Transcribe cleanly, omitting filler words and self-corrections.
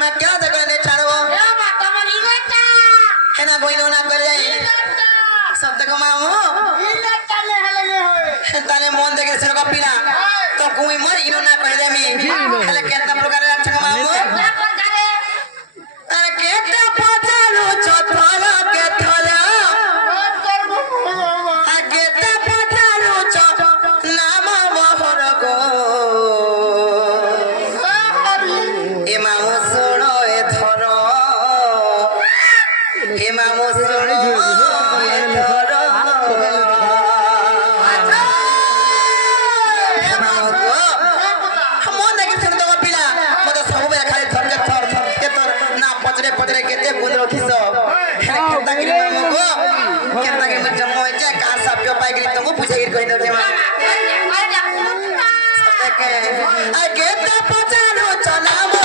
मैं क्या देखने चाहूँ है ना कोई ना कर जाए सब तक मामू ताले मोन देखे से का पीला तो कोई मर इनो ना कह दे मी हले कितना प्रकार अच्छा का मामू अरे केते पचालू चथला के थला आ केते पचालू च नाम मोहर गो ए मामू सुनो ए थरो ए मामू सुनो पदरे केते बुदरो खिसो केता के मामू को केता के मत जमो जे का सब पे पाई गई तुमको पूछे कोई दो जे मां आ केता पचारो चलावो